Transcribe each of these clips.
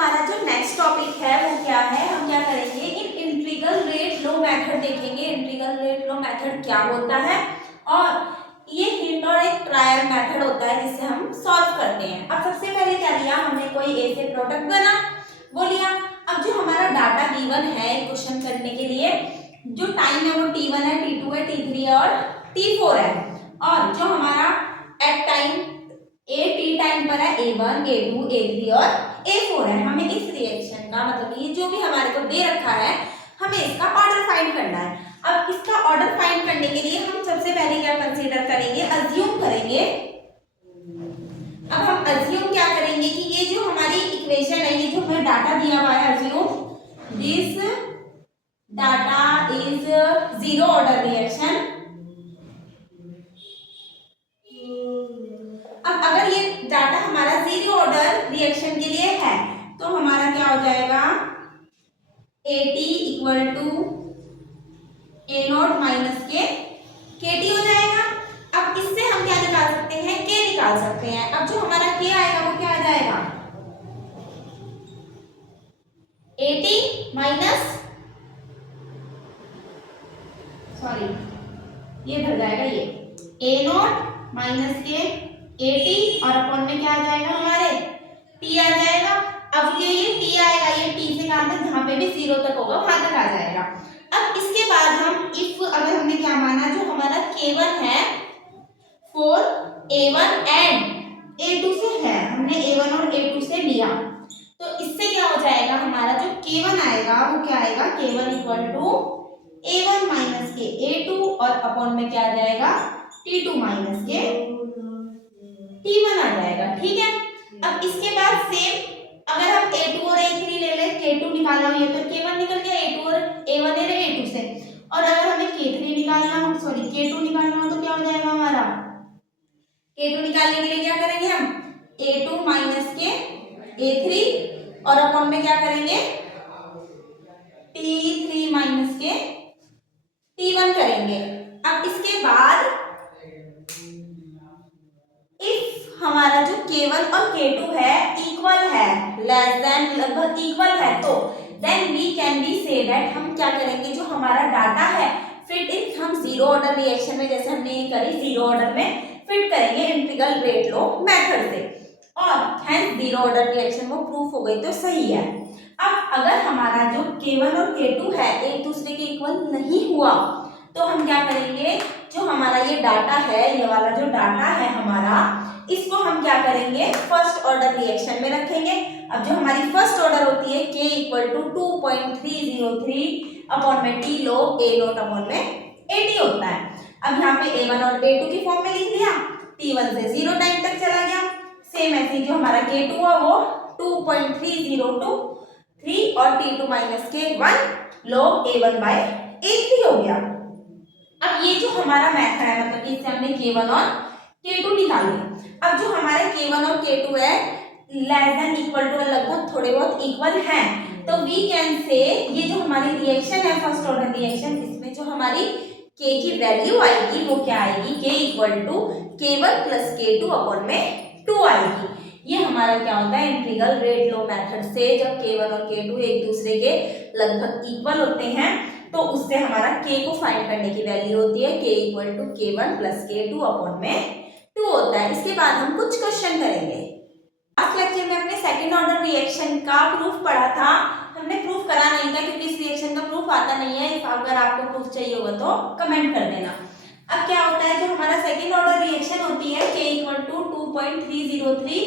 हमारा जो next topic है वो क्या है, हम क्या करेंगे, इंटीग्रल रेट लो मेथड देखेंगे। इंटीग्रल रेट लो मेथड क्या होता है और ये हिंट और एक ट्रायल मेथड होता है जिससे हम सॉल्व करते हैं। अब सबसे पहले क्या लिया हमने, कोई ए से प्रोडक्ट बना वो लिया। अब जो हमारा डाटा गिवन है क्वेश्चन करने के लिए, जो टाइम है वो t1 है, t2 है, t3 है और t4 है। और जो हमारा एट टाइम टी टाइम पर है a1, a2, a3 और a4 है। हमें इस रिएक्शन का मतलब ये जो भी हमारे को दे रखा है हमें इसका ऑर्डर फाइंड करना है। अब इसका ऑर्डर फाइंड करने के लिए हम सबसे पहले क्या कंसीडर करेंगे, अज्यूम करेंगे। अब हम अज्यूम क्या करेंगे कि ये जो हमारी इक्वेशन है, ये जो हमें डाटा दिया हुआ है, assume this data is zero order reaction. अब अगर ये डाटा हमारा जीरो ऑर्डर रिएक्शन के लिए है तो हमारा क्या हो जाएगा, AT equal to A not minus के KT हो जाएगा। अब इससे हम क्या निकाल सकते हैं, K निकाल सकते हैं। अब जो हमारा K आएगा वो क्या आ जाएगा, AT माइनस ये भर जाएगा, ये ए नॉट माइनस के AT और अपॉन में क्या आ जाएगा, हमारे T आ जाएगा। अब ये T आएगा, ये T से कहां तक, जहां पे भी जीरो तक होगा वहां तक आ जाएगा। अब इसके बाद हम इफ अगर हमने क्या माना, जो हमारा K1 है फॉर A1 एंड A2 से है, हमने A1 और A2 से लिया, तो इससे क्या हो जाएगा, हमारा जो K1 आएगा वो क्या आएगा, K1 equal to A1 minus के A2 और अपॉन में क्या आ जाएगा, T2 माइनस के T1 आ जाएगा। ठीक है। अब इसके बाद सेम अगर हम A2 और A3 ले ले, K2 निकालना हो तो K1 निकल गया, A2 और A1 ले ले A2 से, और अगर हमें K3 निकालना हो, K2 निकालना हो तो क्या हो जाएगा हमारा, K2 निकालने के लिए क्या करेंगे हम, A2 माइनस के A3 और अपॉन में क्या करेंगे, T3 माइनस के T1 करेंगे। अब इसके बाद इफ हमारा जो K1 और K2 है इक्वल है, लेस देन लगभग इक्वल है, तो then we can be say that हम क्या करेंगे, जो हमारा डाटा है फिट इन हम जीरो ऑर्डर रिएक्शन में, जैसे हमने ये करी जीरो ऑर्डर में फिट करेंगे इंटीग्रल रेट लो मेथड से, और हेंस जीरो ऑर्डर रिएक्शन वो प्रूफ हो गई तो सही है। अब अगर हमारा जो K1 और K2 है एक दूसरे के इक्वल नहीं हुआ तो हम क्या करेंगे, जो हमारा ये डाटा है, ये वाला जो डाटा है हमारा, इसको हम क्या करेंगे, फर्स्ट ऑर्डर रिएक्शन में रखेंगे। अब जो हमारी फर्स्ट ऑर्डर होती है K इक्वल टू 2.303 अपॉन में T log A not upon में AT होता है। अब यहाँ पे A1 और A2 की फॉर्म में लिख लिया, T1 से 0 टाइम तक चला गया। सेम ऐसे जो हमारा K2 है वो 2.3023 और T2 माइनस के 1 log A1 बाय A3 हो गया। अब ये जो हमारा मेथड है, मतलब इससे हमने K1 और K2 निकाले। अब जो हमारे K1 और K2 है लेस देन इक्वल टू, लगभग थोड़े बहुत इक्वल हैं, तो वी कैन से ये जो हमारी रिएक्शन है फर्स्ट ऑर्डर रिएक्शन, इसमें जो हमारी K की वैल्यू आएगी वो क्या आएगी, K equal to K1 plus K2 upon में 2 आएगी। ये हमारा क्या होता है, इंटीग्रल रेट लो मेथड से जब K1 और K2 एक दूसरे के लगभग इक्वल होते हैं तो उससे हमारा K को फाइंड करने की वैल्यू होती है K equal to K1 plus K2 upon में 2 होता है। इसके बाद हम कुछ क्वेश्चन करेंगे। लास्ट लेक्चर में हमने सेकंड ऑर्डर रिएक्शन का प्रूफ पढ़ा था, हमने प्रूफ करा नहीं था क्योंकि इस रिएक्शन का प्रूफ आता नहीं है। अगर आपको प्रूफ चाहिए होगा तो कमेंट कर देना। अब क्या होता है, जो हमारा सेकंड ऑर्डर रिएक्शन होती है K इक्वल टू 2.303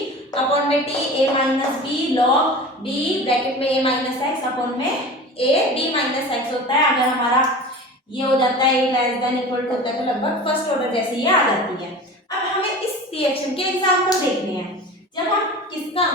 अपॉन में T A minus B log B bracket में A माइनस एक्स अपॉन में A B माइनस एक्स होता है। अगर हमारा ये हो जाता है लेस देन इक्वल टू होता है तो लगभग फर्स्ट ऑर्डर जैसे ये आ जाती है। अब हमें इस रिएक्शन के एग्जांपल देखने हैं। जब हम किसका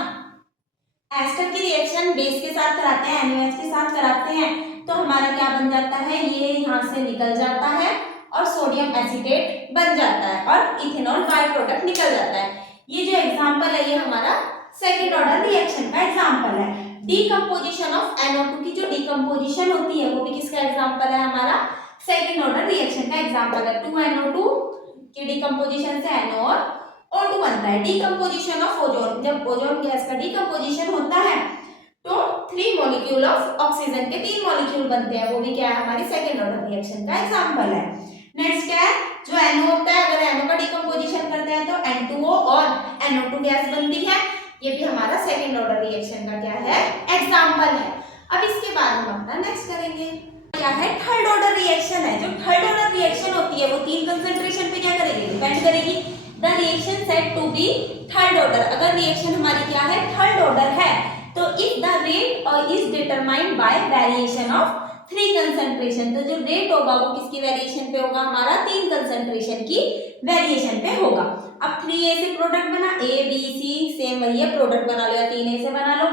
एस्टर की रिएक्शन बेस के साथ कराते हैं, NaOH के साथ कराते हैं, तो हमारा क्या बन जाता है, ये यहाँ से निकल जाता है और सोडियम एसीटेट बन जाता है और इथेनॉल बाय प्रोडक्ट निकल जाता है। ये जो एग्जांपल है ये हमारा सेकंड ऑर्डर रिएक्शन का एग्जांपल है। डीकंपोजिशन ऑफ NO2 की जो डीकंपोजिशन होती है वो भी किसका एग्जांपल है, हमारा सेकंड ऑर्डर रिएक्शन का एग्जांपल है। 2NO2 की डीकंपोजिशन से NO और O2 बनता है। डीकंपोजिशन ऑफ ओजोन, जब ओजोन गैस का डीकंपोजिशन होता है 3 मॉलिक्यूल ऑफ ऑक्सीजन के 3 मॉलिक्यूल बनते हैं, वो भी क्या है हमारी सेकेंड ऑर्डर रिएक्शन का एग्जांपल है। नेक्स्ट क्या है, जो NO होता है, अगर NO का डिकम्पोजिशन करते हैं तो N2O और NO2 गैस बनती है, ये भी हमारा सेकेंड ऑर्डर रिएक्शन का क्या है एग्जांपल है। अब इसके बाद हम अपना नेक्स्ट करेंगे, क्या है थर्ड ऑर्डर रिएक्शन है। जो थर्ड ऑर्डर रिएक्शन होती है वो 3 कंसंट्रेशन पे क्या करेगी, डिपेंड करेगी। The reaction said to be third order, अगर रिएक्शन हमारी क्या है थर्ड ऑर्डर है, तो if the rate is determined by variation of 3 concentration, तो जो रेट होगा वो किसकी वेरिएशन पे होगा, हमारा 3 कंसंट्रेशन की वेरिएशन पे होगा। अब 3A से प्रोडक्ट बना, A B C सेम वही है, प्रोडक्ट बना लो, या 3A से बना लो।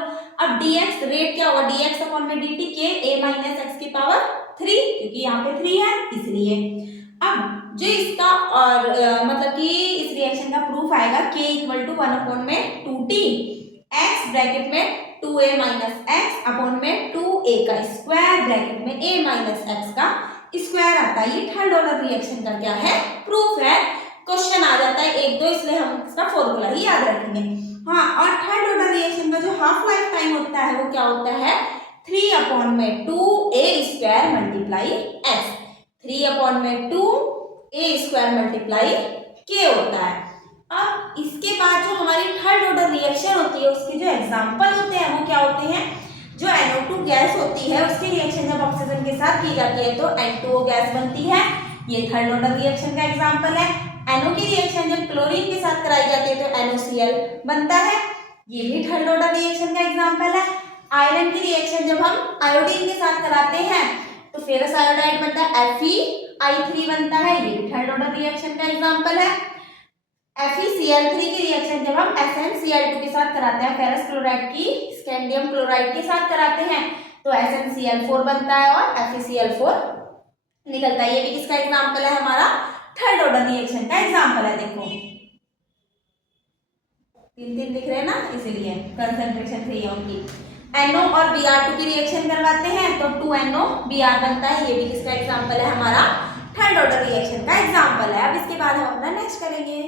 अब dx रेट क्या होगा, dx अपॉन में dt के a माइनस एक्स की पावर 3, क्योंकि यहाँ पे 3 है इसलिए। अब जो इसका और मतलब कि इस रिएक्शन का प्रूफ आएगा k इक्वल टू 1 अपॉन में 2t, x ब्रैकेट में 2a माइनस एक्स अपॉन में 2a का स्क्वायर ब्रैकेट में a माइनस एक्स का स्क्वायर आता है। ये थर्ड ऑर्डर रिएक्शन का क्या है प्रूफ है। क्वेश्चन आ जाता है 1-2, इसलिए हम इसका फॉर्मूला ही याद रखेंगे। हाँ, और थर्ड ऑर्डर रिएक्शन का जो हाफ लाइफ टाइम होता है वो क्या होता है 3 अपॉन में 2a square multiply x, 3 upon में 2a स्क्वायर मल्टीप्लाई k होता है। अब इसके बाद जो हमारी थर्ड ऑर्डर रिएक्शन होती है उसके जो एग्जाम्पल होते हैं वो क्या होते हैं, जो NO2 गैस होती है उसकी रिएक्शन जब ऑक्सीजन के साथ की जाती है तो N2O गैस बनती है, ये थर्ड ऑर्डर रिएक्शन का एग्जाम्पल है। NO की रिएक्शन जब क्लोरीन के साथ कराई जाती है तो NOCl बनता है, ये भी थर्ड ऑर्डर रिएक्शन का एग्जाम्पल है। आयरन की रिएक्शन जब हम आयोडीन के साथ कराते हैं तो फेरस आयोडाइड बनता है, FeI3 बनता है, ये भी थर्ड ऑर्डर रिएक्शन का एग्जाम्पल है। FeCl3 की रिएक्शन जब हम SnCl2 के साथ कराते हैं, फेरस क्लोराइड की स्कैंडियम क्लोराइड के साथ कराते हैं तो SnCl4 बनता है और FeCl4 निकलता है, ये भी किसका एग्जाम्पल है, हमारा थर्ड ऑर्डर रिएक्शन का एग्जाम्पल है। देखो 3 दिख रहे हैं ना, इसीलिए कंसंट्रेशन 3 है उनकी। NO और Br2 की रिएक्शन करवाते हैं तो 2NO Br बनता है, ये भी किसका एग्जाम्पल है, हमारा थर्ड ऑर्डर रिएक्शन का एग्जाम्पल है। अब इसके बाद हम अपना नेक्स्ट करेंगे।